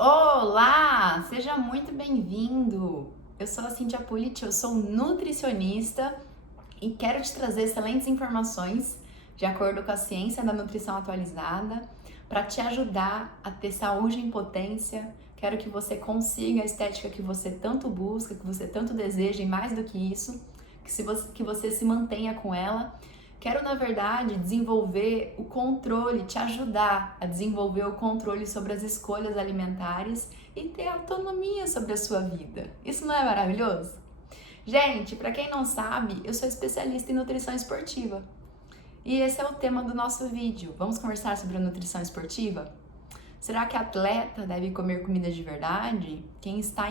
Olá, seja muito bem-vindo. Eu sou a Cíntia Pulit, eu sou nutricionista e quero te trazer excelentes informações de acordo com a ciência da nutrição atualizada para te ajudar a ter saúde em potência. Quero que você consiga a estética que você tanto busca, que você tanto deseja e mais do que isso, que você se mantenha com ela. Quero, na verdade, desenvolver o controle, te ajudar a desenvolver o controle sobre as escolhas alimentares e ter autonomia sobre a sua vida. Isso não é maravilhoso? Gente, para quem não sabe, eu sou especialista em nutrição esportiva. E esse é o tema do nosso vídeo. Vamos conversar sobre a nutrição esportiva? Será que atleta deve comer comida de verdade? Quem está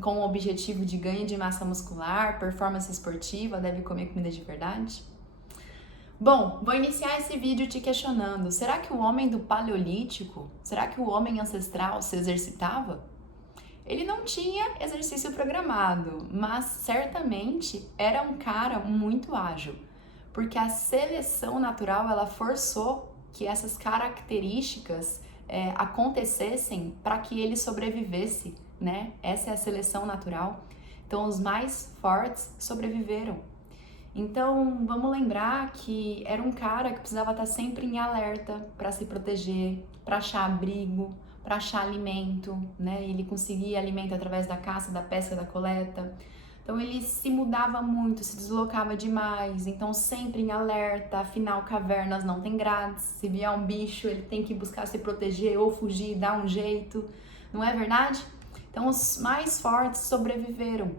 com o objetivo de ganho de massa muscular, performance esportiva, deve comer comida de verdade? Bom, vou iniciar esse vídeo te questionando, será que o homem do Paleolítico, será que o homem ancestral se exercitava? Ele não tinha exercício programado, mas certamente era um cara muito ágil, porque a seleção natural ela forçou que essas características acontecessem para que ele sobrevivesse, né? Essa é a seleção natural. Então os mais fortes sobreviveram. Então, vamos lembrar que era um cara que precisava estar sempre em alerta para se proteger, para achar abrigo, para achar alimento, né? Ele conseguia alimento através da caça, da pesca, da coleta. Então, ele se mudava muito, se deslocava demais, então sempre em alerta, afinal, cavernas não tem grades. Se vier um bicho, ele tem que buscar se proteger ou fugir, dar um jeito, não é verdade? Então, os mais fortes sobreviveram.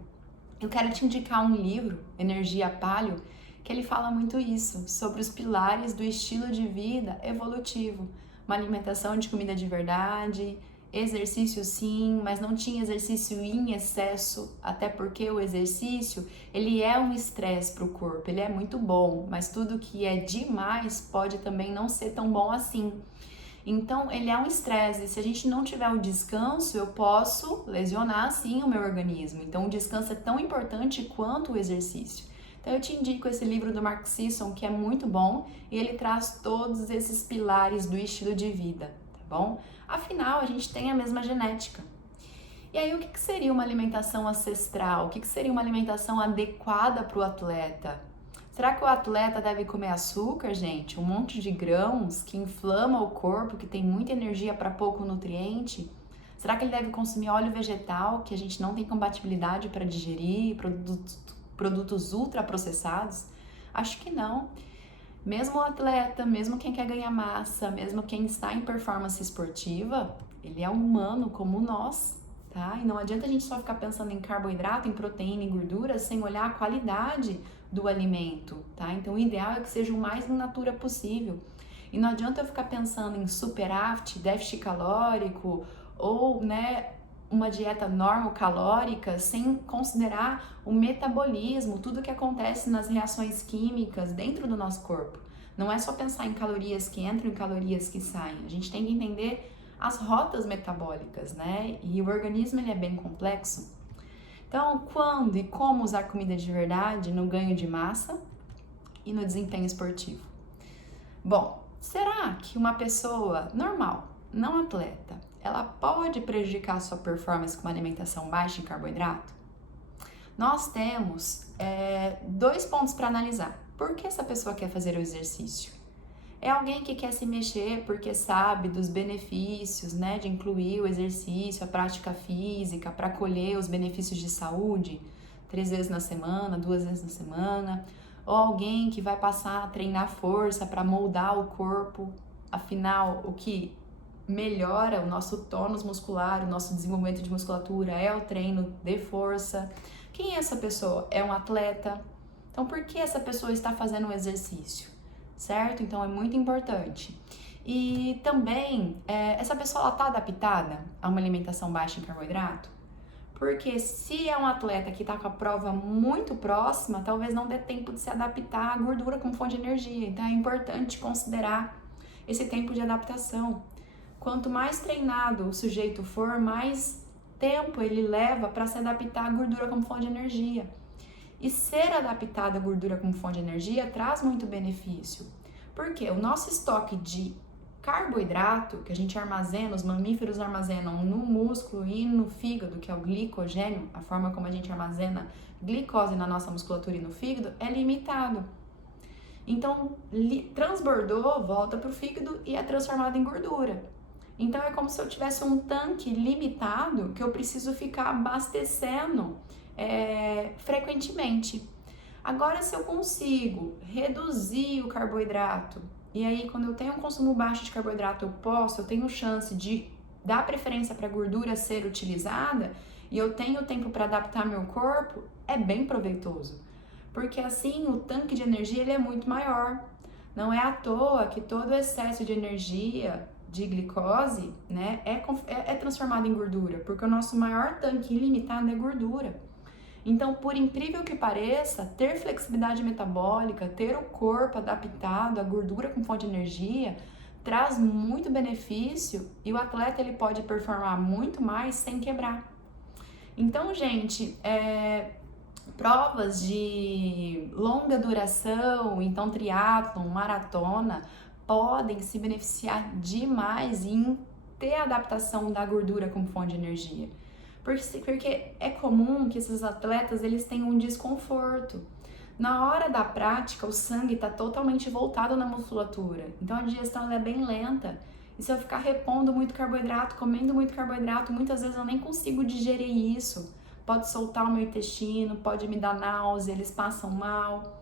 Eu quero te indicar um livro, Energia Paleo, que ele fala muito isso, sobre os pilares do estilo de vida evolutivo. Uma alimentação de comida de verdade, exercício sim, mas não tinha exercício em excesso, até porque o exercício, ele é um estresse para o corpo, ele é muito bom, mas tudo que é demais pode também não ser tão bom assim. Então, ele é um estresse. Se a gente não tiver o descanso, eu posso lesionar, sim, o meu organismo. Então, o descanso é tão importante quanto o exercício. Então, eu te indico esse livro do Mark Sisson, que é muito bom, e ele traz todos esses pilares do estilo de vida, tá bom? Afinal, a gente tem a mesma genética. E aí, o que seria uma alimentação ancestral? O que seria uma alimentação adequada para o atleta? Será que o atleta deve comer açúcar, gente? Um monte de grãos que inflama o corpo, que tem muita energia para pouco nutriente? Será que ele deve consumir óleo vegetal, que a gente não tem compatibilidade para digerir, produtos ultraprocessados? Acho que não. Mesmo o atleta, mesmo quem quer ganhar massa, mesmo quem está em performance esportiva, ele é humano como nós, tá? E não adianta a gente só ficar pensando em carboidrato, em proteína e gordura sem olhar a qualidade do alimento, tá? Então o ideal é que seja o mais in natura possível. E não adianta eu ficar pensando em superávit, déficit calórico ou, né, uma dieta normocalórica sem considerar o metabolismo, tudo que acontece nas reações químicas dentro do nosso corpo. Não é só pensar em calorias que entram e calorias que saem. A gente tem que entender as rotas metabólicas, né? E o organismo ele é bem complexo. Então, quando e como usar comida de verdade no ganho de massa e no desempenho esportivo? Bom, será que uma pessoa normal, não atleta, ela pode prejudicar a sua performance com uma alimentação baixa em carboidrato? Nós temos dois pontos para analisar. Por que essa pessoa quer fazer o exercício? É alguém que quer se mexer porque sabe dos benefícios, né, de incluir o exercício, a prática física, para colher os benefícios de saúde, 3 vezes na semana, 2 vezes na semana, ou alguém que vai passar a treinar força para moldar o corpo, afinal, o que melhora o nosso tônus muscular, o nosso desenvolvimento de musculatura é o treino de força. Quem é essa pessoa? É um atleta. Então, por que essa pessoa está fazendo um exercício? Certo? Então é muito importante. E também, essa pessoa está adaptada a uma alimentação baixa em carboidrato? Porque se é um atleta que está com a prova muito próxima, talvez não dê tempo de se adaptar à gordura como fonte de energia. Então é importante considerar esse tempo de adaptação. Quanto mais treinado o sujeito for, mais tempo ele leva para se adaptar à gordura como fonte de energia. E ser adaptado à gordura como fonte de energia traz muito benefício. Porque o nosso estoque de Carboidrato, que a gente armazena, os mamíferos armazenam no músculo e no fígado, que é o glicogênio, a forma como a gente armazena glicose na nossa musculatura e no fígado, é limitado. Então, transbordou, volta para o fígado e é transformado em gordura. Então, é como se eu tivesse um tanque limitado que eu preciso ficar abastecendo frequentemente. Agora, se eu consigo reduzir o carboidrato, e aí quando eu tenho um consumo baixo de carboidrato, eu tenho chance de dar preferência para a gordura ser utilizada, e eu tenho tempo para adaptar meu corpo, é bem proveitoso. Porque assim o tanque de energia ele é muito maior. Não é à toa que todo excesso de energia, de glicose, né, é transformado em gordura, porque o nosso maior tanque ilimitado é gordura. Então, por incrível que pareça, ter flexibilidade metabólica, ter o corpo adaptado à gordura como fonte de energia, traz muito benefício e o atleta ele pode performar muito mais sem quebrar. Então, gente, provas de longa duração, então triatlon, maratona, podem se beneficiar demais em ter a adaptação da gordura como fonte de energia. Porque é comum que esses atletas eles tenham um desconforto. Na hora da prática, o sangue está totalmente voltado na musculatura, então a digestão é bem lenta. E se eu ficar repondo muito carboidrato, comendo muito carboidrato, muitas vezes eu nem consigo digerir isso. Pode soltar o meu intestino, pode me dar náusea, eles passam mal.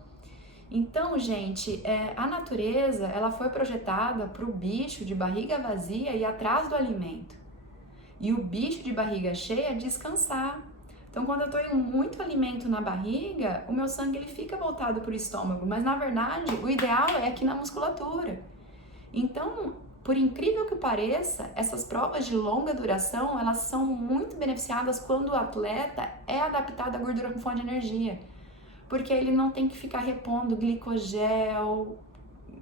Então, gente, a natureza ela foi projetada para o bicho de barriga vazia e atrás do alimento. E o bicho de barriga cheia descansar. Então, quando eu estou com muito alimento na barriga, o meu sangue ele fica voltado para o estômago, mas na verdade o ideal é aqui na musculatura. Então, por incrível que pareça, essas provas de longa duração, elas são muito beneficiadas quando o atleta é adaptado à gordura como fonte de energia. Porque ele não tem que ficar repondo glicogel,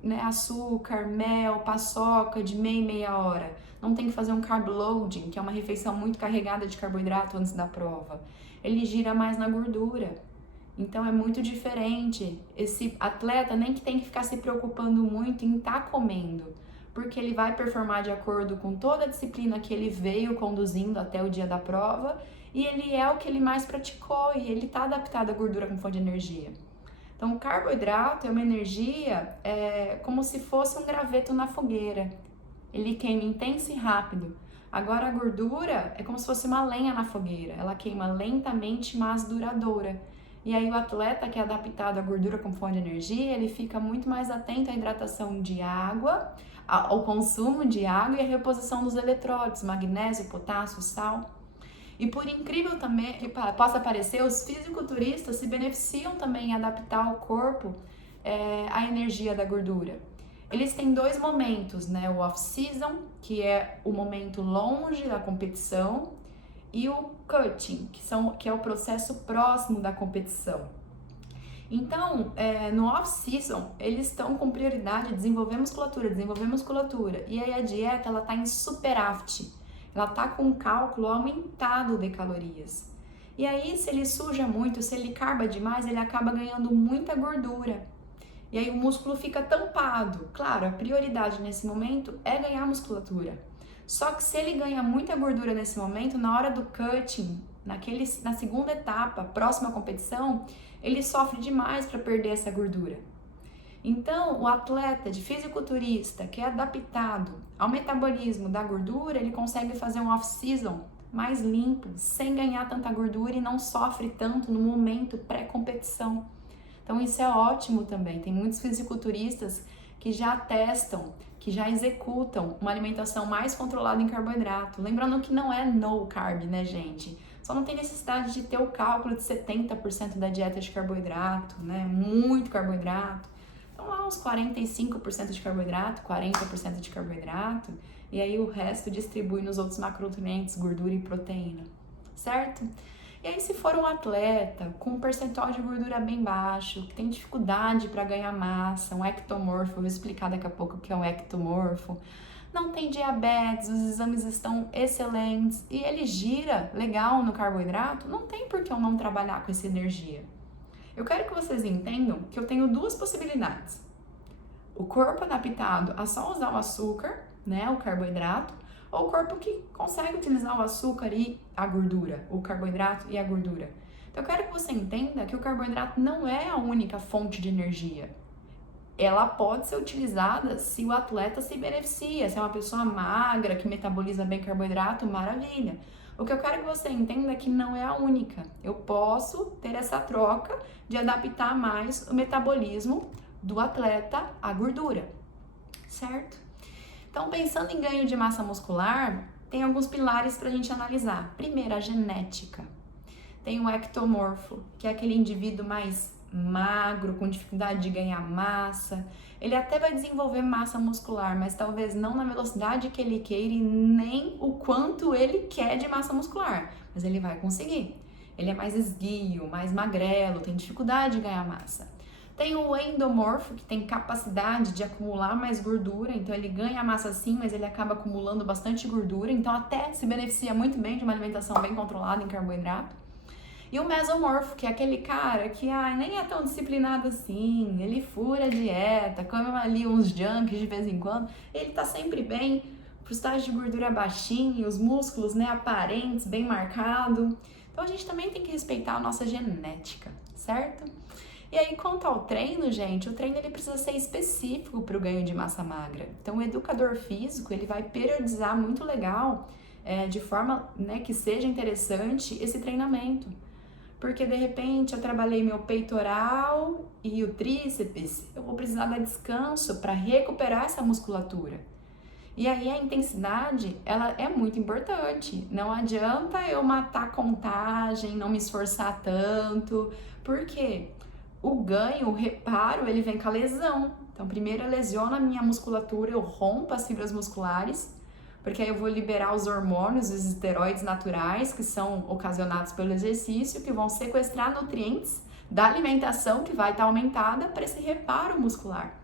né, açúcar, mel, paçoca de meia em meia hora. Não tem que fazer um carb loading, que é uma refeição muito carregada de carboidrato antes da prova. Ele gira mais na gordura. Então é muito diferente. Esse atleta nem que tem que ficar se preocupando muito em estar comendo, porque ele vai performar de acordo com toda a disciplina que ele veio conduzindo até o dia da prova e ele é o que ele mais praticou e ele está adaptado à gordura como fonte de energia. Então, o carboidrato é uma energia como se fosse um graveto na fogueira. Ele queima intenso e rápido. Agora, a gordura é como se fosse uma lenha na fogueira. Ela queima lentamente, mas duradoura. E aí, o atleta que é adaptado à gordura como fonte de energia, ele fica muito mais atento à hidratação de água, ao consumo de água e à reposição dos eletrólitos, magnésio, potássio, sal. E por incrível também que possa parecer, os fisiculturistas se beneficiam também em adaptar o corpo à energia da gordura. Eles têm dois momentos, né? O off-season, que é o momento longe da competição, e o cutting, que é o processo próximo da competição. Então, no off-season, eles estão com prioridade de desenvolver musculatura. E aí a dieta, ela tá em superávit. Ela tá com um cálculo aumentado de calorias. E aí, se ele suja muito, se ele carba demais, ele acaba ganhando muita gordura. E aí o músculo fica tampado. Claro, a prioridade nesse momento é ganhar musculatura. Só que se ele ganha muita gordura nesse momento, na hora do cutting, na segunda etapa, próxima à competição, ele sofre demais para perder essa gordura. Então, o atleta de fisiculturista que é adaptado ao metabolismo da gordura, ele consegue fazer um off-season mais limpo, sem ganhar tanta gordura e não sofre tanto no momento pré-competição. Então, isso é ótimo também. Tem muitos fisiculturistas que já testam, que já executam uma alimentação mais controlada em carboidrato. Lembrando que não é no carb, né, gente? Só não tem necessidade de ter o cálculo de 70% da dieta de carboidrato, né? Muito carboidrato. Então, lá uns 45% de carboidrato, 40% de carboidrato, e aí o resto distribui nos outros macronutrientes, gordura e proteína, certo? E aí, se for um atleta com um percentual de gordura bem baixo, que tem dificuldade para ganhar massa, um ectomorfo, eu vou explicar daqui a pouco o que é um ectomorfo, não tem diabetes, os exames estão excelentes e ele gira legal no carboidrato, não tem por que eu não trabalhar com essa energia. Eu quero que vocês entendam que eu tenho duas possibilidades. O corpo adaptado a só usar o açúcar né, o carboidrato, ou o corpo que consegue utilizar o açúcar e a gordura, o carboidrato e a gordura. Então eu quero que você entenda que o carboidrato não é a única fonte de energia. Ela pode ser utilizada se o atleta se beneficia, se é uma pessoa magra, que metaboliza bem carboidrato, maravilha. O que eu quero que você entenda é que não é a única. Eu posso ter essa troca de adaptar mais o metabolismo do atleta à gordura, certo? Então, pensando em ganho de massa muscular, tem alguns pilares para a gente analisar. Primeiro, a genética. Tem o ectomorfo, que é aquele indivíduo mais magro, com dificuldade de ganhar massa. Ele até vai desenvolver massa muscular, mas talvez não na velocidade que ele queira e nem o quanto ele quer de massa muscular, mas ele vai conseguir. Ele é mais esguio, mais magrelo, tem dificuldade de ganhar massa. Tem o endomorfo, que tem capacidade de acumular mais gordura, então ele ganha massa sim, mas ele acaba acumulando bastante gordura, então até se beneficia muito bem de uma alimentação bem controlada em carboidrato. E o mesomorfo, que é aquele cara que nem é tão disciplinado assim, ele fura a dieta, come ali uns junks de vez em quando, ele tá sempre bem, porcentagem de gordura baixinha, os músculos, né, aparentes, bem marcado. Então a gente também tem que respeitar a nossa genética, certo? E aí, quanto ao treino, gente, o treino ele precisa ser específico para o ganho de massa magra. Então, o educador físico, ele vai periodizar muito legal, de forma, né, que seja interessante esse treinamento. Porque, de repente, eu trabalhei meu peitoral e o tríceps, eu vou precisar dar descanso para recuperar essa musculatura. E aí, a intensidade, ela é muito importante. Não adianta eu matar a contagem, não me esforçar tanto. Por quê? O ganho, o reparo, ele vem com a lesão. Então, primeiro eu lesiono a minha musculatura, eu rompo as fibras musculares, porque aí eu vou liberar os hormônios, os esteroides naturais, que são ocasionados pelo exercício, que vão sequestrar nutrientes da alimentação, que vai estar aumentada, para esse reparo muscular.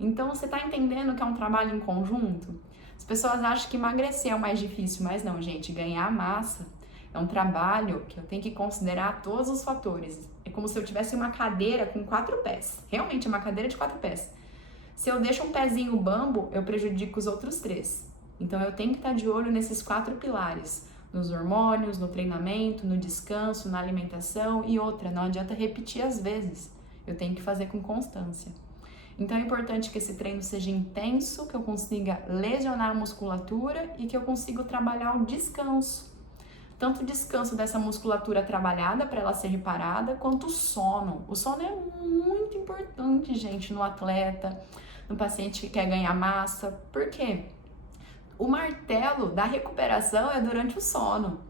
Então, você está entendendo que é um trabalho em conjunto? As pessoas acham que emagrecer é o mais difícil, mas não, gente, ganhar massa é um trabalho que eu tenho que considerar todos os fatores. É como se eu tivesse uma cadeira com 4 pés. Realmente é uma cadeira de 4 pés. Se eu deixo um pezinho bambo, eu prejudico os outros 3. Então eu tenho que estar de olho nesses 4 pilares. Nos hormônios, no treinamento, no descanso, na alimentação e outra. Não adianta repetir às vezes. Eu tenho que fazer com constância. Então é importante que esse treino seja intenso, que eu consiga lesionar a musculatura e que eu consiga trabalhar o descanso. Tanto o descanso dessa musculatura trabalhada para ela ser reparada, quanto o sono. O sono é muito importante, gente, no atleta, no paciente que quer ganhar massa. Por quê? O martelo da recuperação é durante o sono.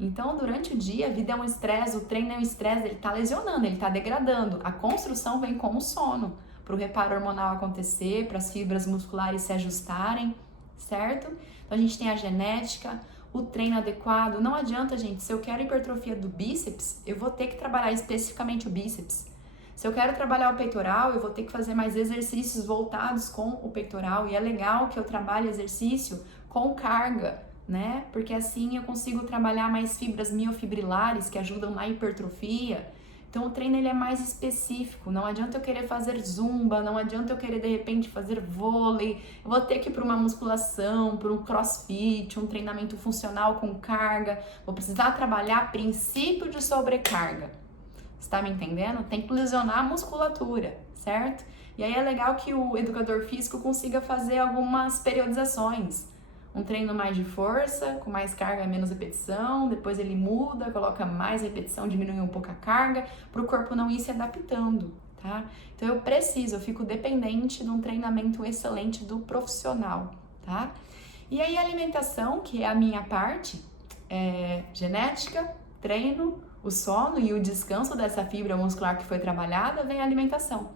Então, durante o dia, a vida é um estresse, o treino é um estresse, ele está lesionando, ele está degradando. A construção vem com o sono, para o reparo hormonal acontecer, para as fibras musculares se ajustarem, certo? Então, a gente tem a genética, o treino adequado. Não adianta, gente, se eu quero hipertrofia do bíceps, eu vou ter que trabalhar especificamente o bíceps. Se eu quero trabalhar o peitoral, eu vou ter que fazer mais exercícios voltados com o peitoral. E é legal que eu trabalhe exercício com carga, né? Porque assim eu consigo trabalhar mais fibras miofibrilares que ajudam na hipertrofia. Então o treino ele é mais específico. Não adianta eu querer fazer zumba, não adianta eu querer de repente fazer vôlei. Eu vou ter que ir para uma musculação, para um crossfit, um treinamento funcional com carga. Vou precisar trabalhar princípio de sobrecarga. Você tá me entendendo? Tem que lesionar a musculatura, certo? E aí é legal que o educador físico consiga fazer algumas periodizações. Um treino mais de força, com mais carga e menos repetição, depois ele muda, coloca mais repetição, diminui um pouco a carga, para o corpo não ir se adaptando, tá? Então eu fico dependente de um treinamento excelente do profissional, tá? E aí a alimentação, que é a minha parte, genética, treino, o sono e o descanso dessa fibra muscular que foi trabalhada, vem a alimentação.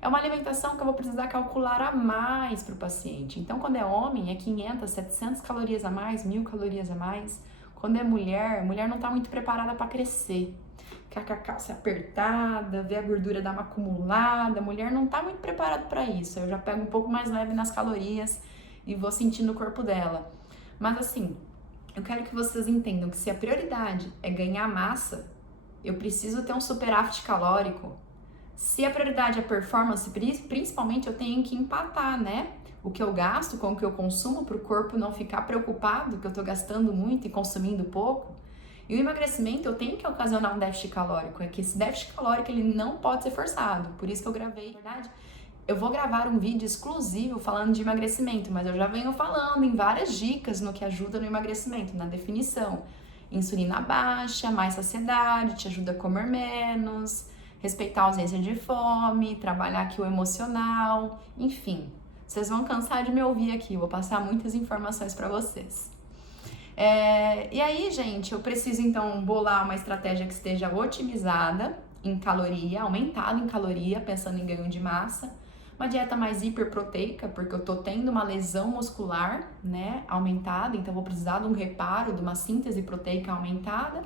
É uma alimentação que eu vou precisar calcular a mais para o paciente. Então, quando é homem, é 500, 700 calorias a mais, 1000 calorias a mais. Quando é mulher, a mulher não está muito preparada para crescer. Ficar com a calça apertada, ver a gordura dar uma acumulada. A mulher não está muito preparada para isso. Eu já pego um pouco mais leve nas calorias e vou sentindo o corpo dela. Mas assim, eu quero que vocês entendam que se a prioridade é ganhar massa, eu preciso ter um superávit calórico. Se a prioridade é performance, principalmente eu tenho que empatar, né? o que eu gasto com o que eu consumo para o corpo não ficar preocupado que eu estou gastando muito e consumindo pouco. E o emagrecimento eu tenho que ocasionar um déficit calórico, é que esse déficit calórico ele não pode ser forçado, por isso que eu gravei, na verdade, eu vou gravar um vídeo exclusivo falando de emagrecimento, mas eu já venho falando em várias dicas no que ajuda no emagrecimento, na definição. Insulina baixa, mais saciedade, te ajuda a comer menos, respeitar a ausência de fome, trabalhar aqui o emocional, enfim. Vocês vão cansar de me ouvir aqui, eu vou passar muitas informações para vocês. E aí, gente, eu preciso então bolar uma estratégia que esteja otimizada em caloria, aumentada em caloria, pensando em ganho de massa. Uma dieta mais hiperproteica, porque eu tô tendo uma lesão muscular, né, aumentada, então eu vou precisar de um reparo, de uma síntese proteica aumentada.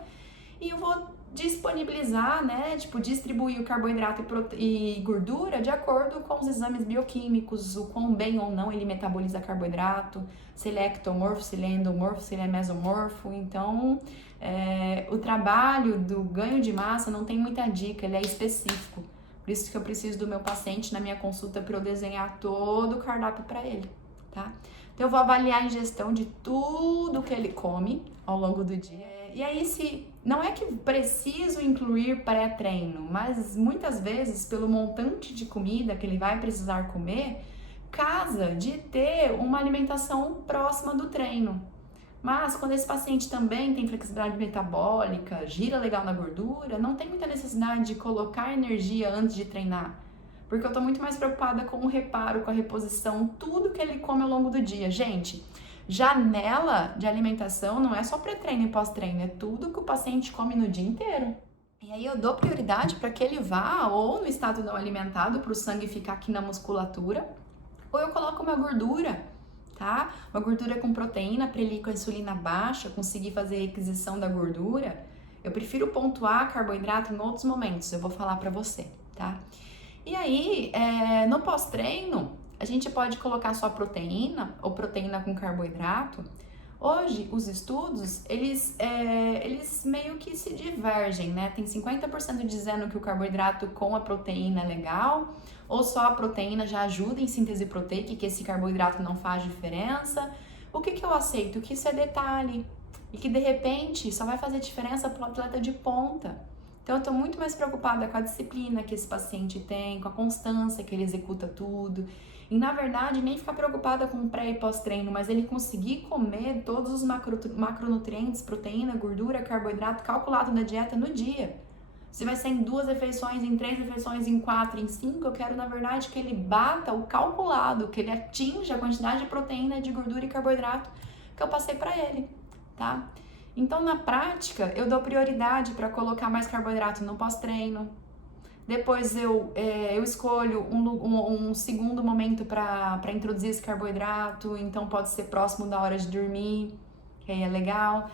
E eu vou disponibilizar, né, tipo, distribuir o carboidrato e gordura de acordo com os exames bioquímicos, o quão bem ou não ele metaboliza carboidrato, se ele é ectomorfo, se ele é endomorfo, se ele é mesomorfo. Então, o trabalho do ganho de massa não tem muita dica, ele é específico. Por isso que eu preciso do meu paciente na minha consulta para eu desenhar todo o cardápio para ele, tá? Então, eu vou avaliar a ingestão de tudo que ele come ao longo do dia. E aí, não é que preciso incluir pré-treino, mas muitas vezes, pelo montante de comida que ele vai precisar comer, casa de ter uma alimentação próxima do treino. Mas quando esse paciente também tem flexibilidade metabólica, gira legal na gordura, não tem muita necessidade de colocar energia antes de treinar. Porque eu tô muito mais preocupada com o reparo, com a reposição, tudo que ele come ao longo do dia. Gente, janela de alimentação não é só pré-treino e pós-treino, é tudo que o paciente come no dia inteiro. E aí eu dou prioridade para que ele vá ou no estado não alimentado, para o sangue ficar aqui na musculatura, ou eu coloco uma gordura, tá? Uma gordura com proteína para ele ir com a insulina baixa, conseguir fazer a requisição da gordura. Eu prefiro pontuar carboidrato em outros momentos, eu vou falar para você, tá? E aí, no pós-treino, a gente pode colocar só proteína ou proteína com carboidrato. Hoje, os estudos, eles meio que se divergem, né? Tem 50% dizendo que o carboidrato com a proteína é legal, ou só a proteína já ajuda em síntese proteica e que esse carboidrato não faz diferença. O que eu aceito? Que isso é detalhe e que, de repente, só vai fazer diferença para o atleta de ponta. Então, eu estou muito mais preocupada com a disciplina que esse paciente tem, com a constância que ele executa tudo. E, na verdade, nem ficar preocupada com pré e pós-treino, mas ele conseguir comer todos os macronutrientes, proteína, gordura, carboidrato calculado na dieta no dia. Se vai ser em 2 refeições, em 3 refeições, em 4, em 5, eu quero, na verdade, que ele bata o calculado, que ele atinja a quantidade de proteína, de gordura e carboidrato que eu passei para ele, tá? Então, na prática, eu dou prioridade para colocar mais carboidrato no pós-treino. Depois eu escolho um segundo momento para introduzir esse carboidrato, então pode ser próximo da hora de dormir, que aí é legal.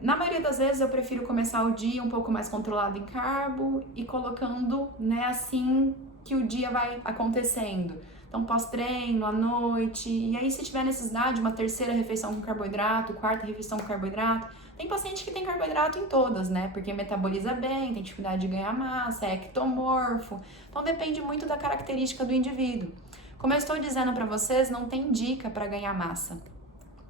Na maioria das vezes eu prefiro começar o dia um pouco mais controlado em carbo e colocando, né, assim que o dia vai acontecendo. Então, pós-treino, à noite, e aí se tiver necessidade, uma terceira refeição com carboidrato, quarta refeição com carboidrato. Tem paciente que tem carboidrato em todas, né? Porque metaboliza bem, tem dificuldade de ganhar massa, é ectomorfo. Então, depende muito da característica do indivíduo. Como eu estou dizendo para vocês, não tem dica para ganhar massa,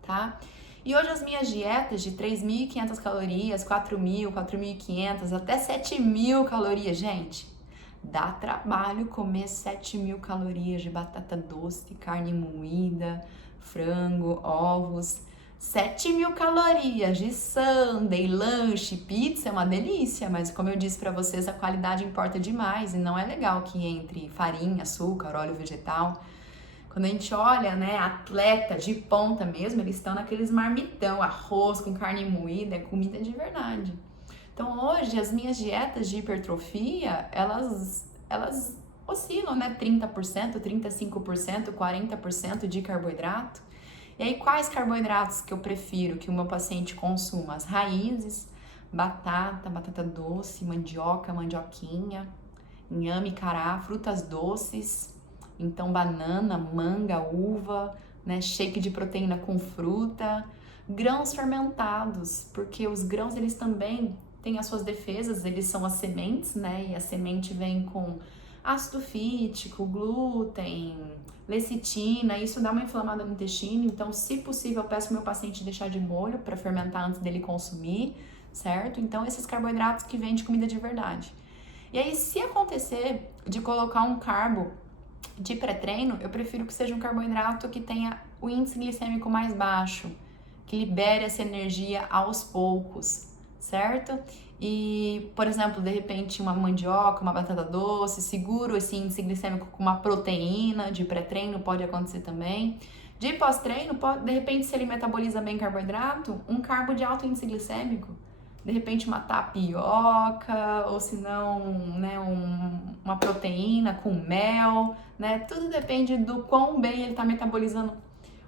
tá? E hoje as minhas dietas de 3.500 calorias, 4.000, 4.500, até 7.000 calorias, gente. Dá trabalho comer 7.000 calorias de batata doce, carne moída, frango, ovos. 7.000 calorias de sundae, lanche, pizza é uma delícia, mas como eu disse para vocês, a qualidade importa demais e não é legal que entre farinha, açúcar, óleo vegetal. Quando a gente olha, né, atleta de ponta mesmo, eles estão naqueles marmitão, arroz com carne moída, é comida de verdade. Então, hoje, as minhas dietas de hipertrofia, elas oscilam, né? 30%, 35%, 40% de carboidrato. E aí, quais carboidratos que eu prefiro que o meu paciente consuma? As raízes, batata doce, mandioca, mandioquinha, inhame, cará, frutas doces. Então, banana, manga, uva, né? Shake de proteína com fruta. Grãos fermentados, porque os grãos, eles também tem as suas defesas, eles são as sementes, né? E a semente vem com ácido fítico, glúten, lecitina, isso dá uma inflamada no intestino, então, se possível, eu peço pro meu paciente deixar de molho para fermentar antes dele consumir, certo? Então, esses carboidratos que vêm de comida de verdade. E aí, se acontecer de colocar um carbo de pré-treino, eu prefiro que seja um carboidrato que tenha o índice glicêmico mais baixo, que libere essa energia aos poucos, certo? E, por exemplo, de repente uma mandioca, uma batata doce, seguro esse índice glicêmico com uma proteína de pré-treino, pode acontecer também. De pós-treino, de repente, se ele metaboliza bem carboidrato, um carbo de alto índice glicêmico. De repente uma tapioca, ou se não, né, uma proteína com mel, né? Tudo depende do quão bem ele está metabolizando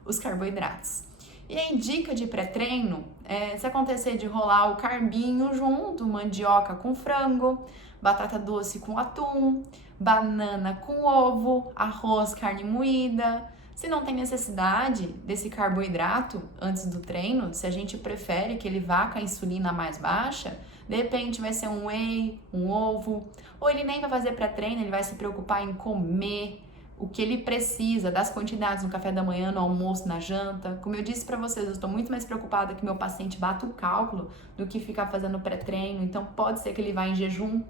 os carboidratos. E aí, dica de pré-treino, se acontecer de rolar o carbinho junto, mandioca com frango, batata doce com atum, banana com ovo, arroz, carne moída. Se não tem necessidade desse carboidrato antes do treino, se a gente prefere que ele vá com a insulina mais baixa, de repente vai ser um whey, um ovo, ou ele nem vai fazer pré-treino, ele vai se preocupar em comer o que ele precisa, das quantidades no café da manhã, no almoço, na janta. Como eu disse para vocês, eu estou muito mais preocupada que meu paciente bata o cálculo do que ficar fazendo pré-treino, então pode ser que ele vá em jejum.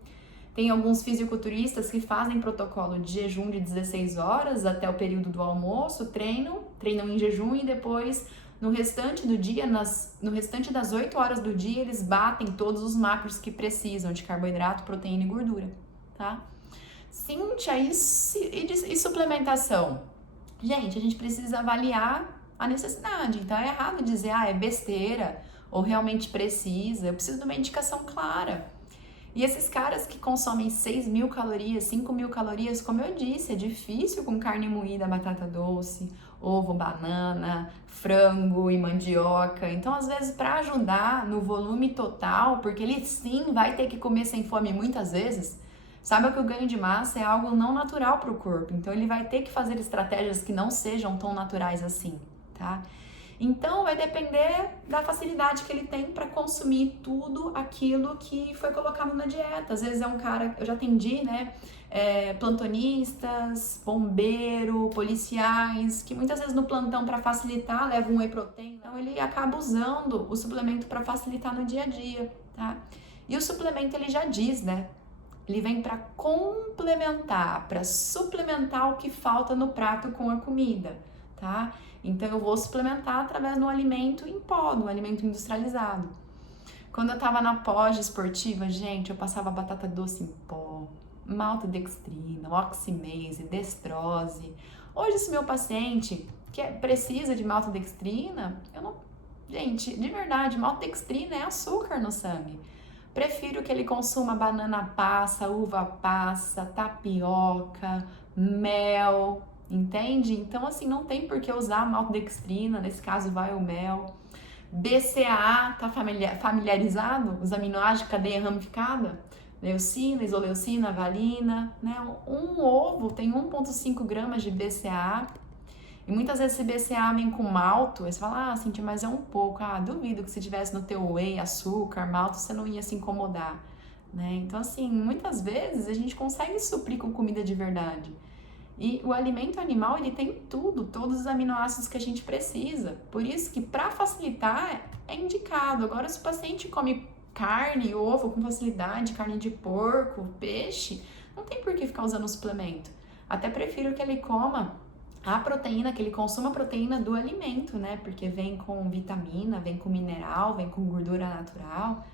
Tem alguns fisiculturistas que fazem protocolo de jejum de 16 horas até o período do almoço, treinam em jejum e depois, no restante do dia, no restante das 8 horas do dia, eles batem todos os macros que precisam de carboidrato, proteína e gordura, tá? Cíntia, e suplementação? Gente, a gente precisa avaliar a necessidade, então é errado dizer, é besteira, ou realmente precisa, eu preciso de uma indicação clara. E esses caras que consomem 6.000 calorias, 5.000 calorias, como eu disse, é difícil com carne moída, batata doce, ovo, banana, frango e mandioca. Então, às vezes, para ajudar no volume total, porque ele sim vai ter que comer sem fome muitas vezes, saiba que o ganho de massa é algo não natural para o corpo. Então, ele vai ter que fazer estratégias que não sejam tão naturais assim, tá? Então, vai depender da facilidade que ele tem para consumir tudo aquilo que foi colocado na dieta. Às vezes é um cara, eu já atendi, né, plantonistas, bombeiro, policiais, que muitas vezes no plantão, para facilitar, leva um whey protein. Então, ele acaba usando o suplemento para facilitar no dia a dia, tá? E o suplemento, ele já diz, né? Ele vem para complementar, para suplementar o que falta no prato com a comida, tá? Então, eu vou suplementar através do alimento em pó, do alimento industrializado. Quando eu tava na pós-esportiva, gente, eu passava batata doce em pó, maltodextrina, oximase, destrose. Hoje, esse meu paciente que precisa de maltodextrina, eu não... Gente, de verdade, maltodextrina é açúcar no sangue. Prefiro que ele consuma banana passa, uva passa, tapioca, mel... Entende? Então, assim, não tem por que usar maltodextrina, nesse caso vai o mel. BCAA, tá familiarizado? Os aminoácidos de cadeia ramificada? Leucina, isoleucina, valina, né? Um ovo tem 1,5 gramas de BCAA. E muitas vezes esse BCAA vem com malto, aí você fala, Cíntia, mas é um pouco. Duvido que se tivesse no teu whey, açúcar, malto, você não ia se incomodar, né? Então, assim, muitas vezes a gente consegue suprir com comida de verdade. E o alimento animal, ele tem tudo, todos os aminoácidos que a gente precisa. Por isso que, para facilitar, é indicado. Agora, se o paciente come carne, ovo com facilidade, carne de porco, peixe, não tem por que ficar usando suplemento. Até prefiro que ele coma a proteína, que ele consuma a proteína do alimento, né? Porque vem com vitamina, vem com mineral, vem com gordura natural.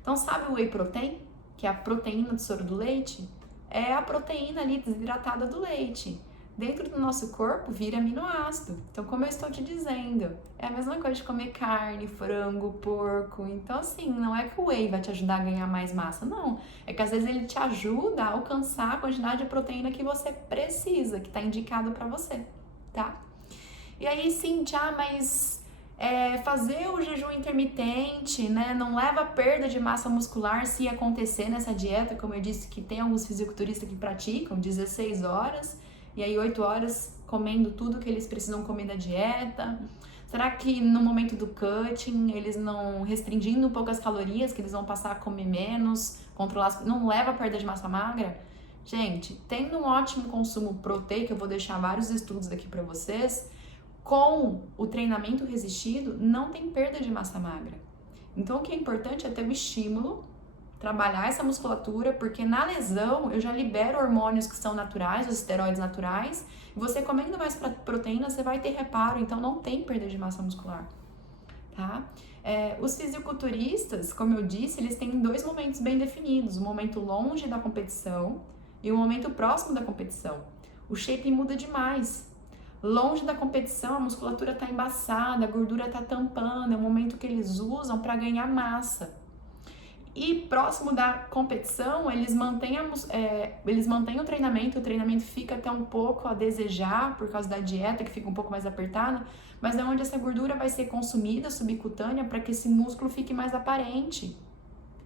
Então, sabe o whey protein, que é a proteína do soro do leite? É a proteína ali desidratada do leite. Dentro do nosso corpo vira aminoácido. Então, como eu estou te dizendo, é a mesma coisa de comer carne, frango, porco. Então, assim, não é que o whey vai te ajudar a ganhar mais massa, não. É que às vezes ele te ajuda a alcançar a quantidade de proteína que você precisa, que está indicado para você, tá? E aí, Cíntia, mas fazer o jejum intermitente, né, não leva a perda de massa muscular se acontecer nessa dieta, como eu disse que tem alguns fisiculturistas que praticam 16 horas e aí 8 horas comendo tudo que eles precisam comer da dieta. Será que no momento do cutting, eles não restringindo poucas calorias, que eles vão passar a comer menos, controlar, não leva a perda de massa magra? Gente, tendo um ótimo consumo proteico, eu vou deixar vários estudos aqui para vocês, com o treinamento resistido, não tem perda de massa magra. Então, o que é importante é ter o estímulo, trabalhar essa musculatura, porque na lesão eu já libero hormônios que são naturais, os esteroides naturais, e você comendo mais proteína, você vai ter reparo, então não tem perda de massa muscular, tá? Os fisiculturistas, como eu disse, eles têm dois momentos bem definidos, o momento longe da competição e o momento próximo da competição. O shape muda demais. Longe da competição, a musculatura está embaçada, a gordura está tampando, é o momento que eles usam para ganhar massa. E próximo da competição, eles mantêm o treinamento fica até um pouco a desejar por causa da dieta, que fica um pouco mais apertada, mas é onde essa gordura vai ser consumida subcutânea para que esse músculo fique mais aparente,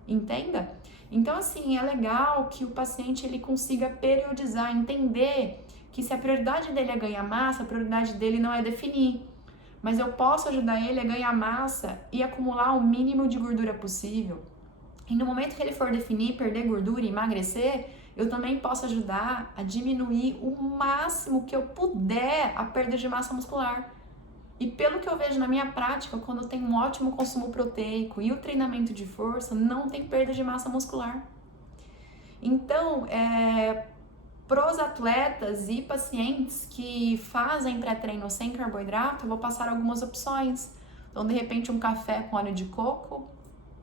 entenda? Então, assim, é legal que o paciente ele consiga periodizar, entender que se a prioridade dele é ganhar massa, a prioridade dele não é definir, mas eu posso ajudar ele a ganhar massa e acumular o mínimo de gordura possível. E no momento que ele for definir, perder gordura e emagrecer, eu também posso ajudar a diminuir o máximo que eu puder a perda de massa muscular. E pelo que eu vejo na minha prática, quando eu tenho um ótimo consumo proteico e o treinamento de força, não tem perda de massa muscular. Então, pros atletas e pacientes que fazem pré-treino sem carboidrato, eu vou passar algumas opções. Então, de repente, um café com óleo de coco,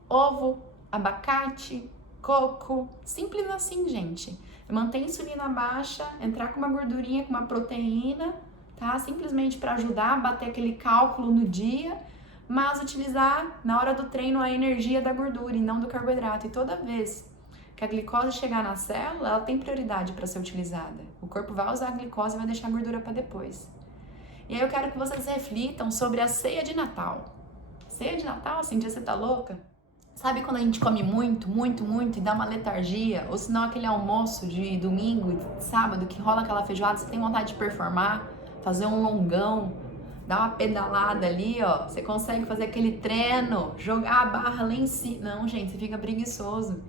ovo, abacate, coco, simples assim, gente. Manter a insulina baixa, entrar com uma gordurinha, com uma proteína, tá? Simplesmente para ajudar a bater aquele cálculo no dia, mas utilizar na hora do treino a energia da gordura e não do carboidrato. E toda vez que a glicose chegar na célula, ela tem prioridade para ser utilizada. O corpo vai usar a glicose e vai deixar a gordura para depois. E aí eu quero que vocês reflitam sobre a ceia de Natal. Ceia de Natal, assim, dia você tá louca? Sabe quando a gente come muito e dá uma letargia? Ou senão aquele almoço de domingo e sábado que rola aquela feijoada, você tem vontade de performar, fazer um longão, dar uma pedalada ali, ó. Você consegue fazer aquele treino, jogar a barra lá em cima. Não, gente, você fica preguiçoso.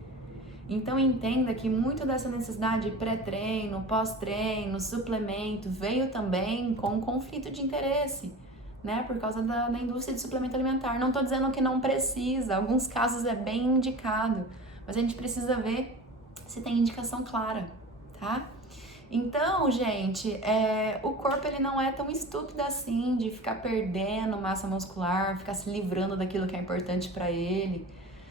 Então entenda que muito dessa necessidade de pré-treino, pós-treino, suplemento, veio também com um conflito de interesse, né, por causa da indústria de suplemento alimentar. Não tô dizendo que não precisa, alguns casos é bem indicado, mas a gente precisa ver se tem indicação clara, tá? Então, gente, o corpo ele não é tão estúpido assim de ficar perdendo massa muscular, ficar se livrando daquilo que é importante para ele.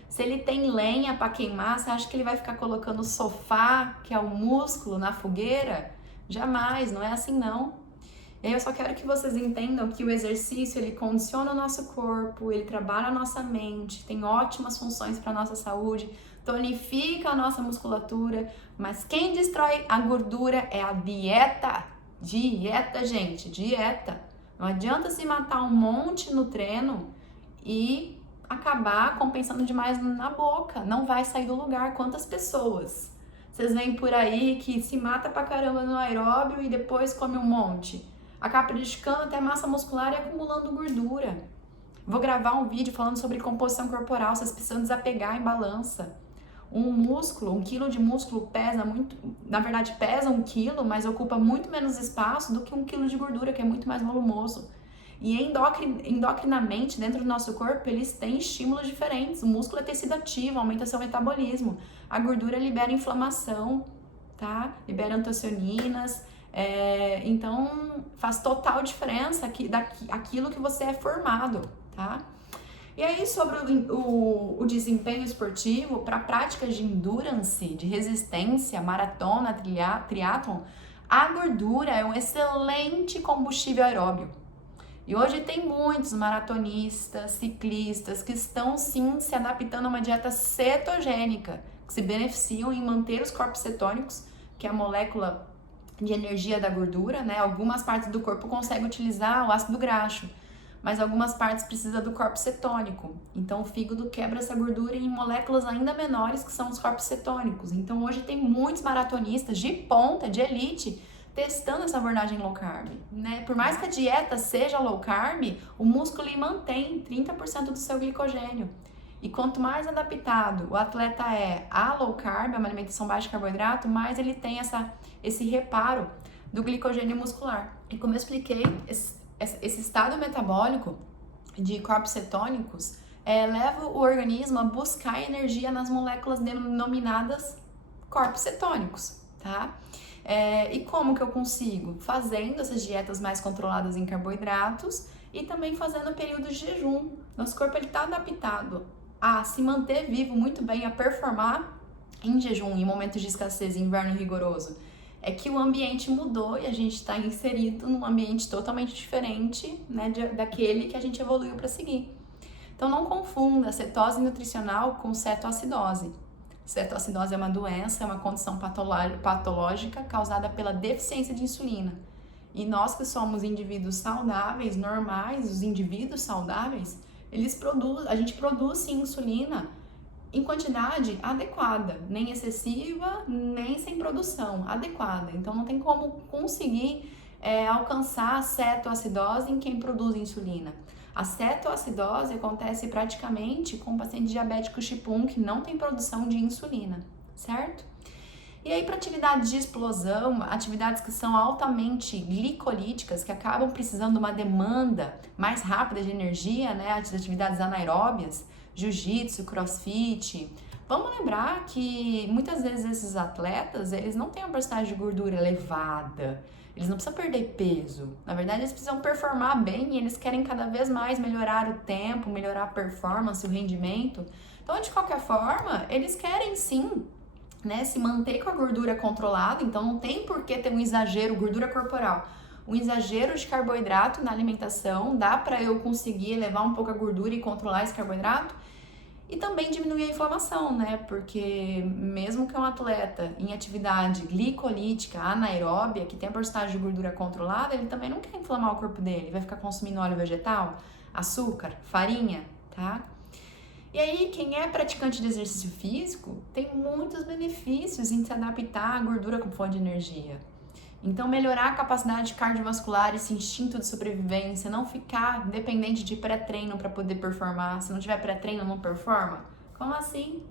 Se ele tem lenha para queimar, você acha que ele vai ficar colocando o sofá, que é o músculo, na fogueira? Jamais, não é assim não. E aí eu só quero que vocês entendam que o exercício, ele condiciona o nosso corpo, ele trabalha a nossa mente, tem ótimas funções para a nossa saúde, tonifica a nossa musculatura, mas quem destrói a gordura é a dieta. Dieta, gente, dieta. Não adianta se matar um monte no treino e acabar compensando demais na boca, não vai sair do lugar. Quantas pessoas vocês veem por aí que se mata pra caramba no aeróbio e depois come um monte? Acaba prejudicando até massa muscular e acumulando gordura. Vou gravar um vídeo falando sobre composição corporal, vocês precisam desapegar em balança. Um músculo, 1 quilo de músculo pesa muito, na verdade pesa 1 quilo, mas ocupa muito menos espaço do que 1 quilo de gordura, que é muito mais volumoso. E endocrinamente, dentro do nosso corpo, eles têm estímulos diferentes. O músculo é tecido ativo, aumenta seu metabolismo. A gordura libera inflamação, tá? Libera antocianinas. Então, faz total diferença aquilo que você é formado, tá? E aí, sobre o desempenho esportivo, para práticas de endurance, de resistência, maratona, triatlon, a gordura é um excelente combustível aeróbio. E hoje tem muitos maratonistas, ciclistas que estão sim se adaptando a uma dieta cetogênica, que se beneficiam em manter os corpos cetônicos, que é a molécula de energia da gordura, né? Algumas partes do corpo conseguem utilizar o ácido graxo, mas algumas partes precisam do corpo cetônico. Então o fígado quebra essa gordura em moléculas ainda menores, que são os corpos cetônicos. Então hoje tem muitos maratonistas de ponta, de elite, testando essa abordagem low carb, né? Por mais que a dieta seja low carb, o músculo mantém 30% do seu glicogênio. E quanto mais adaptado o atleta é a low carb, a uma alimentação baixa em carboidrato, mais ele tem esse reparo do glicogênio muscular. E como eu expliquei, esse estado metabólico de corpos cetônicos leva o organismo a buscar energia nas moléculas denominadas corpos cetônicos, tá? E como que eu consigo? Fazendo essas dietas mais controladas em carboidratos e também fazendo períodos de jejum. Nosso corpo está adaptado a se manter vivo muito bem, a performar em jejum, em momentos de escassez, inverno rigoroso. É que o ambiente mudou e a gente está inserido num ambiente totalmente diferente, né, daquele que a gente evoluiu para seguir. Então não confunda cetose nutricional com cetoacidose. Cetoacidose é uma doença, é uma condição patológica causada pela deficiência de insulina. E nós que somos indivíduos saudáveis, normais, os indivíduos saudáveis, a gente produz sim insulina em quantidade adequada, nem excessiva, nem sem produção, adequada. Então não tem como conseguir alcançar a cetoacidose em quem produz insulina. A cetoacidose acontece praticamente com pacientes diabéticos tipo 1 que não tem produção de insulina, certo? E aí, para atividades de explosão, atividades que são altamente glicolíticas, que acabam precisando de uma demanda mais rápida de energia, né? As atividades anaeróbias, jiu-jitsu, crossfit. Vamos lembrar que muitas vezes esses atletas, eles não têm uma porcentagem de gordura elevada, eles não precisam perder peso. Na verdade, eles precisam performar bem e eles querem cada vez mais melhorar o tempo, melhorar a performance, o rendimento. Então, de qualquer forma, eles querem sim, né, se manter com a gordura controlada, então não tem por que ter um exagero, gordura corporal. Um exagero de carboidrato na alimentação, dá para eu conseguir elevar um pouco a gordura e controlar esse carboidrato e também diminuir a inflamação, né? Porque mesmo que um atleta em atividade glicolítica, anaeróbia, que tem a porcentagem de gordura controlada, ele também não quer inflamar o corpo dele, vai ficar consumindo óleo vegetal, açúcar, farinha, tá? E aí, quem é praticante de exercício físico tem muitos benefícios em se adaptar à gordura como fonte de energia. Então, melhorar a capacidade cardiovascular, esse instinto de sobrevivência, não ficar dependente de pré-treino para poder performar. Se não tiver pré-treino, não performa? Como assim?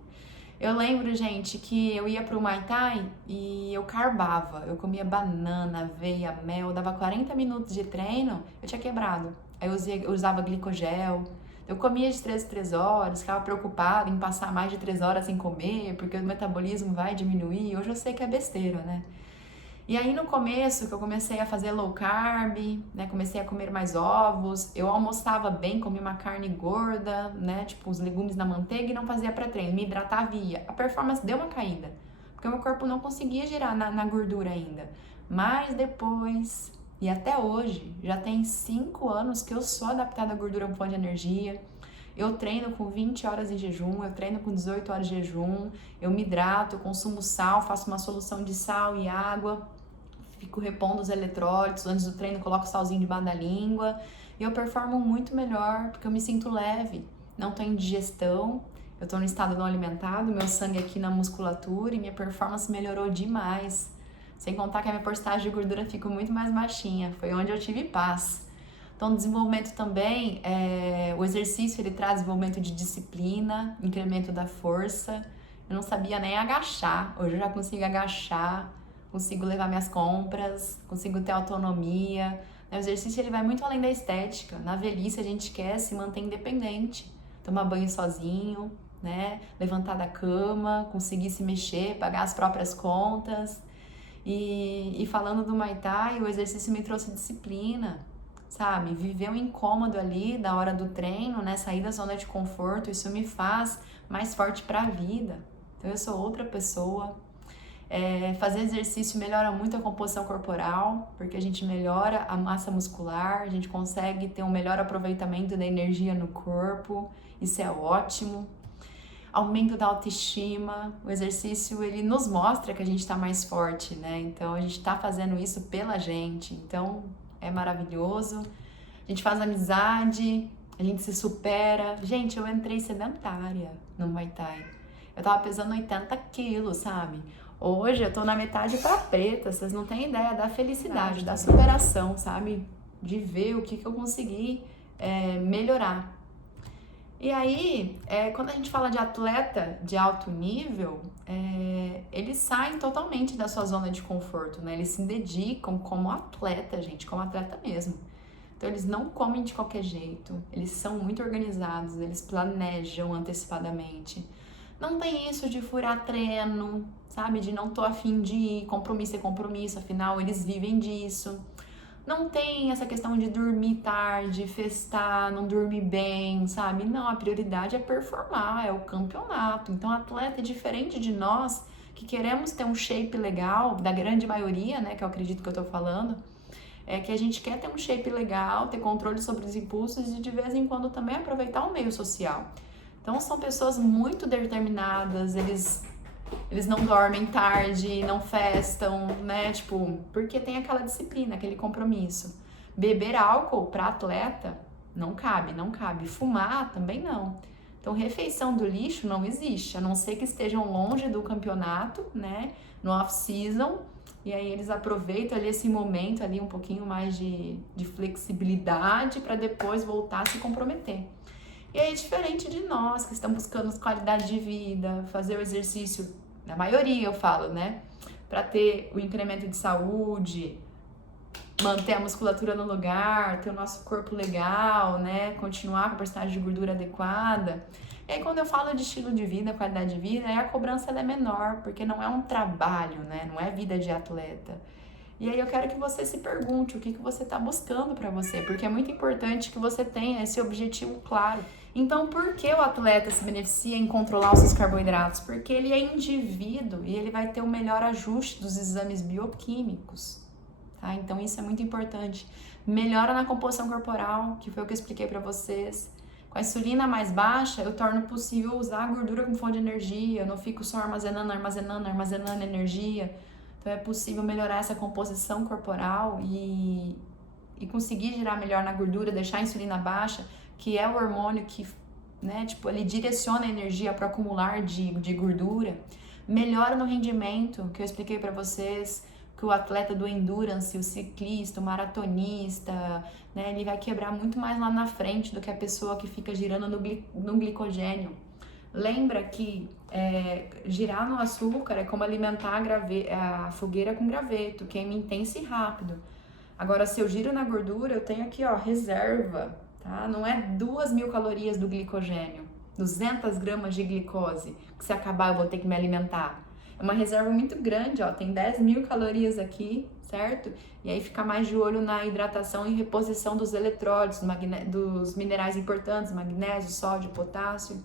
Eu lembro, gente, que eu ia pro Muay Thai e eu carbava. Eu comia banana, aveia, mel, dava 40 minutos de treino, eu tinha quebrado. Aí eu usava glicogel. Eu comia de 3 em 3 horas, ficava preocupada em passar mais de 3 horas sem comer, porque o metabolismo vai diminuir. Hoje eu sei que é besteira, né? E aí no começo que eu comecei a fazer low carb, né, comecei a comer mais ovos, eu almoçava bem, comia uma carne gorda, né, tipo os legumes na manteiga e não fazia pré-treino, me hidratava e ia. A performance deu uma caída, porque o meu corpo não conseguia girar na gordura ainda. Mas depois, e até hoje, já tem 5 anos que eu sou adaptada à gordura como fonte de energia. Eu treino com 20 horas em jejum, eu treino com 18 horas de jejum, eu me hidrato, eu consumo sal, faço uma solução de sal e água, fico repondo os eletrólitos, antes do treino coloco salzinho debaixo da língua e eu performo muito melhor porque eu me sinto leve, não tô em digestão, eu tô no estado não alimentado, meu sangue aqui na musculatura e minha performance melhorou demais. Sem contar que a minha porcentagem de gordura ficou muito mais baixinha, foi onde eu tive paz. Então, desenvolvimento também, o exercício ele traz desenvolvimento de disciplina, incremento da força. Eu não sabia nem agachar, hoje eu já consigo agachar, consigo levar minhas compras, consigo ter autonomia. O exercício ele vai muito além da estética. Na velhice a gente quer se manter independente, tomar banho sozinho, né? Levantar da cama, conseguir se mexer, pagar as próprias contas. E falando do Muay Thai, o exercício me trouxe disciplina, sabe? Viver um incômodo ali da hora do treino, né? Sair da zona de conforto, isso me faz mais forte para a vida. Então eu sou outra pessoa. Fazer exercício melhora muito a composição corporal, porque a gente melhora a massa muscular, a gente consegue ter um melhor aproveitamento da energia no corpo, isso é ótimo. Aumento da autoestima, o exercício ele nos mostra que a gente está mais forte, né? Então a gente está fazendo isso pela gente, então é maravilhoso. A gente faz amizade, a gente se supera. Gente, eu entrei sedentária no Muay Thai. Eu tava pesando 80 quilos, sabe? Hoje eu tô na metade pra preta, vocês não têm ideia da felicidade, da superação, sabe? De ver o que eu consegui melhorar. E aí, quando a gente fala de atleta de alto nível, eles saem totalmente da sua zona de conforto, né? Eles se dedicam como atleta, gente, como atleta mesmo. Então, eles não comem de qualquer jeito, eles são muito organizados, eles planejam antecipadamente. Não tem isso de furar treino, sabe? De não tô afim de ir, compromisso é compromisso, afinal, eles vivem disso. Não tem essa questão de dormir tarde, festar, não dormir bem, sabe? Não, a prioridade é performar, é o campeonato. Então, atleta é diferente de nós que queremos ter um shape legal, da grande maioria, né, que eu acredito que eu tô falando, é que a gente quer ter um shape legal, ter controle sobre os impulsos e de vez em quando também aproveitar o meio social. Então, são pessoas muito determinadas, eles não dormem tarde, não festam, né? Tipo, porque tem aquela disciplina, aquele compromisso. Beber álcool para atleta não cabe, não cabe. Fumar também não. Então, refeição do lixo não existe, a não ser que estejam longe do campeonato, né? No off-season. E aí eles aproveitam ali esse momento ali um pouquinho mais de flexibilidade para depois voltar a se comprometer. E aí, diferente de nós que estamos buscando qualidade de vida, fazer o exercício, na maioria eu falo, né? Para ter o incremento de saúde, manter a musculatura no lugar, ter o nosso corpo legal, né? Continuar com a porcentagem de gordura adequada. E aí, quando eu falo de estilo de vida, qualidade de vida, aí a cobrança ela é menor, porque não é um trabalho, né? Não é vida de atleta. E aí eu quero que você se pergunte o que você está buscando para você, porque é muito importante que você tenha esse objetivo claro. Então, por que o atleta se beneficia em controlar os seus carboidratos? Porque ele é indivíduo e ele vai ter o melhor ajuste dos exames bioquímicos, tá? Então, isso é muito importante. Melhora na composição corporal, que foi o que eu expliquei para vocês. Com a insulina mais baixa, eu torno possível usar a gordura como fonte de energia, eu não fico só armazenando energia. Então, é possível melhorar essa composição corporal e conseguir girar melhor na gordura, deixar a insulina baixa, que é o hormônio que, né, tipo, ele direciona a energia para acumular de gordura. Melhora no rendimento, que eu expliquei para vocês, que o atleta do endurance, o ciclista, o maratonista, né, ele vai quebrar muito mais lá na frente do que a pessoa que fica girando no glicogênio. Lembra que girar no açúcar é como alimentar a fogueira com graveto, queima intenso e rápido. Agora, se eu giro na gordura, eu tenho aqui, ó, reserva, tá? Não é 2.000 calorias do glicogênio, 200 gramas de glicose, que se acabar eu vou ter que me alimentar. É uma reserva muito grande, ó, tem 10.000 calorias aqui, certo? E aí fica mais de olho na hidratação e reposição dos eletrólitos, dos minerais importantes, magnésio, sódio, potássio.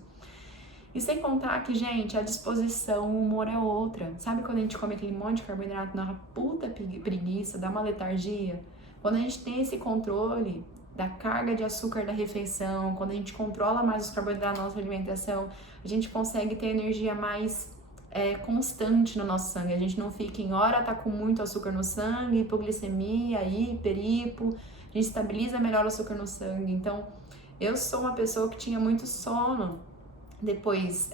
E sem contar que, gente, a disposição, o humor é outra. Sabe quando a gente come aquele monte de carboidrato, dá uma puta preguiça, dá uma letargia? Quando a gente tem esse controle da carga de açúcar da refeição, quando a gente controla mais os carboidratos na nossa alimentação, a gente consegue ter energia mais constante no nosso sangue. A gente não fica em hora tá com muito açúcar no sangue, hipoglicemia, hipo, a gente estabiliza melhor o açúcar no sangue. Então, eu sou uma pessoa que tinha muito sono depois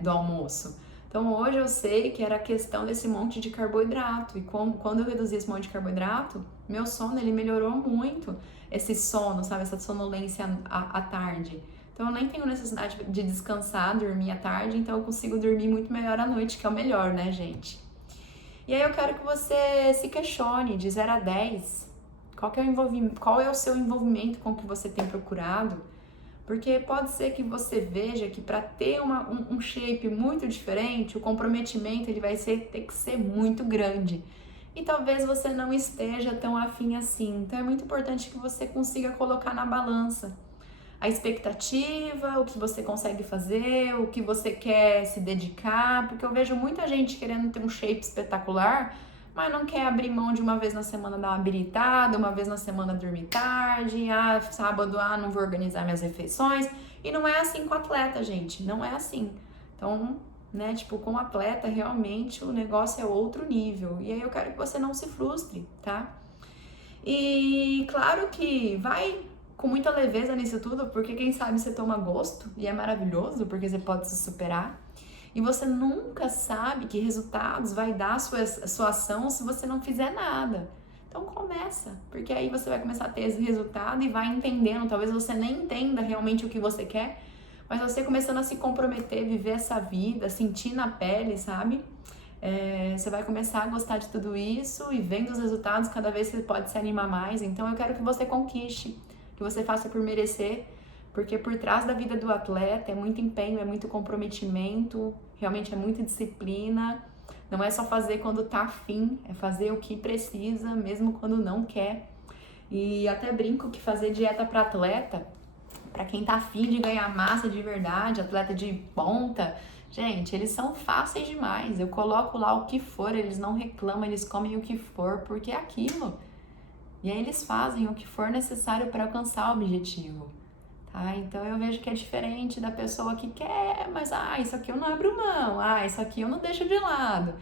do almoço. Então hoje eu sei que era a questão desse monte de carboidrato e quando eu reduzi esse monte de carboidrato, meu sono ele melhorou muito, esse sono, sabe, essa sonolência à tarde. Então eu nem tenho necessidade de descansar, dormir à tarde, então eu consigo dormir muito melhor à noite, que é o melhor, né, gente? E aí eu quero que você se questione de 0 a 10, qual é o seu envolvimento com o que você tem procurado. Porque pode ser que você veja que para ter um shape muito diferente, o comprometimento ele vai ter que ser muito grande. E talvez você não esteja tão afim assim. Então é muito importante que você consiga colocar na balança a expectativa, o que você consegue fazer, o que você quer se dedicar. Porque eu vejo muita gente querendo ter um shape espetacular, mas não quer abrir mão de uma vez na semana dar uma habilitada, uma vez na semana dormir tarde, sábado, não vou organizar minhas refeições. E não é assim com o atleta, gente, não é assim. Então, né, tipo, com o atleta, realmente o negócio é outro nível. E aí eu quero que você não se frustre, tá? E claro que vai com muita leveza nisso tudo, porque quem sabe você toma gosto, e é maravilhoso, porque você pode se superar. E você nunca sabe que resultados vai dar a sua ação se você não fizer nada. Então começa, porque aí você vai começar a ter esse resultado e vai entendendo. Talvez você nem entenda realmente o que você quer, Mas você começando a se comprometer, viver essa vida, sentir na pele, sabe? Você vai começar a gostar de tudo isso e vendo os resultados, cada vez você pode se animar mais. Então eu quero que você conquiste, que você faça por merecer, porque por trás da vida do atleta é muito empenho, é muito comprometimento, realmente é muita disciplina. Não é só fazer quando tá afim, é fazer o que precisa, mesmo quando não quer. E até brinco que fazer dieta para atleta, para quem tá afim de ganhar massa de verdade, atleta de ponta, gente, eles são fáceis demais. Eu coloco lá o que for, eles não reclamam, eles comem o que for, porque é aquilo. E aí eles fazem o que for necessário para alcançar o objetivo. Tá? Então eu vejo que é diferente da pessoa que quer, mas isso aqui eu não abro mão, isso aqui eu não deixo de lado.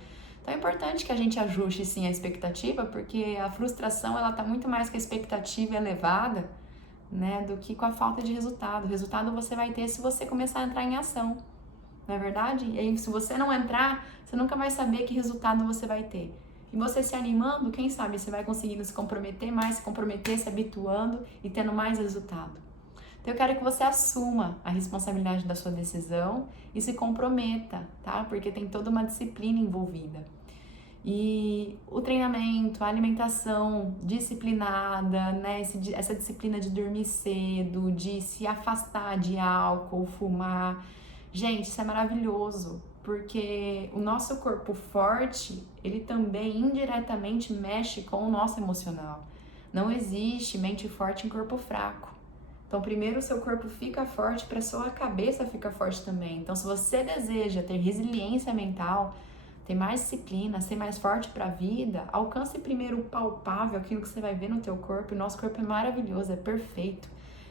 Então é importante que a gente ajuste sim a expectativa, porque a frustração ela tá muito mais com a expectativa elevada, né, do que com a falta de resultado. O resultado você vai ter se você começar a entrar em ação, não é verdade? E aí se você não entrar, você nunca vai saber que resultado você vai ter. E você se animando, quem sabe você vai conseguindo se comprometer mais, se comprometer, se habituando e tendo mais resultado. Então eu quero que você assuma a responsabilidade da sua decisão e se comprometa, tá? Porque tem toda uma disciplina envolvida. E o treinamento, a alimentação disciplinada, né? Essa disciplina de dormir cedo, de se afastar de álcool, fumar. Gente, isso é maravilhoso, porque o nosso corpo forte, ele também indiretamente mexe com o nosso emocional. Não existe mente forte em corpo fraco. Então, primeiro o seu corpo fica forte para sua cabeça ficar forte também. Então, se você deseja ter resiliência mental, ter mais disciplina, ser mais forte para a vida, alcance primeiro o palpável, aquilo que você vai ver no teu corpo. O nosso corpo é maravilhoso, é perfeito.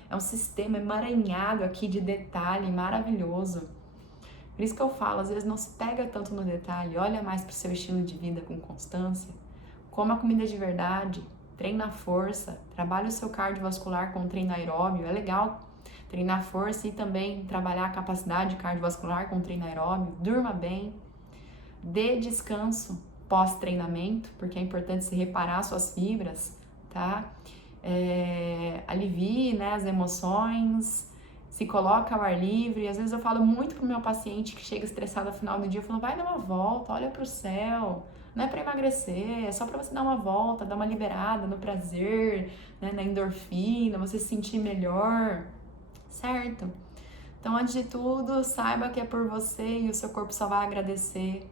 É um sistema emaranhado aqui de detalhe, maravilhoso. Por isso que eu falo, às vezes não se pega tanto no detalhe, olha mais para o seu estilo de vida com constância, coma comida de verdade, treina a força, trabalha o seu cardiovascular com treino aeróbio, é legal treinar força e também trabalhar a capacidade cardiovascular com treino aeróbio, durma bem, dê descanso pós-treinamento, porque é importante se reparar suas fibras, tá? Alivie, né, as emoções, se coloca ao ar livre. Às vezes eu falo muito pro meu paciente que chega estressado ao final do dia, eu falo, vai dar uma volta, olha pro céu, não é para emagrecer, é só para você dar uma volta, dar uma liberada no prazer, né, na endorfina, você se sentir melhor, certo? Então, antes de tudo, saiba que é por você e o seu corpo só vai agradecer.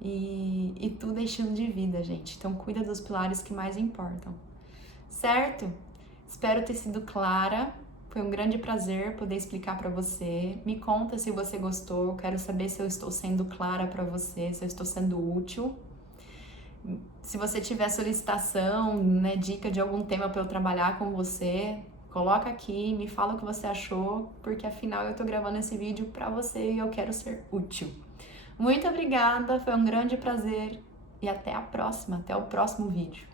E tudo é estilo de vida, gente. Então, cuida dos pilares que mais importam, certo? Espero ter sido clara. Foi um grande prazer poder explicar para você. Me conta se você gostou. Eu quero saber se eu estou sendo clara para você, se eu estou sendo útil. Se você tiver solicitação, né, dica de algum tema para eu trabalhar com você, coloca aqui, me fala o que você achou, porque afinal eu tô gravando esse vídeo para você e eu quero ser útil. Muito obrigada, foi um grande prazer e até a próxima, até o próximo vídeo.